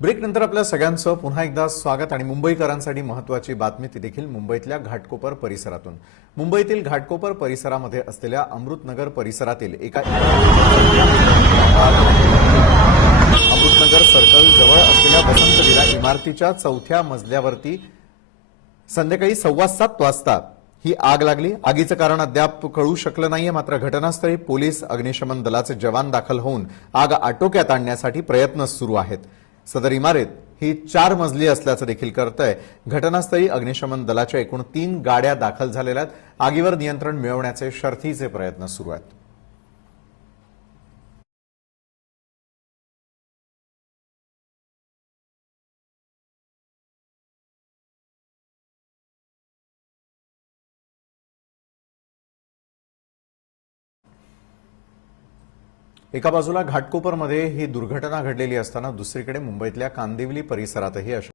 ब्रेकनंतर आपल्या सगळ्यांचं पुन्हा एकदा स्वागत आणि मुंबईकरांसाठी महत्त्वाची बातमी ती देखील मुंबईतल्या घाटकोपर परिसरातून। मुंबईतील घाटकोपर परिसरामध्ये असलेल्या अमृतनगर परिसरातील एका अमृतनगर सर्कल जवळ असलेल्या वसंत विला इमारतीच्या 4थ्या मजल्यावरती संध्याकाळी 7:15 वाजता ही आग लागली। आगीचं कारण अद्याप कळू शकलं नाहीये, मात्र घटनास्थळी पोलीस अग्निशमन दलाचे जवान दाखल होऊन आग आटोक्यात आणण्यासाठी प्रयत्न सुरू आहेत। सदर इमारत ही 4 मजली असल्याचं देखील कळतंय। घटनास्थळी अग्निशमन दलाच्या एकूण 3 गाड्या दाखल झालेल्या आहेत। आगीवर नियंत्रण मिळवण्याचे शर्थीचे प्रयत्न सुरू आहेत। एका बाजूला घाटकोपरमध्ये ही दुर्घटना घडलेली असताना दुसरीकडे मुंबईतल्या कांदिवली परिसरातही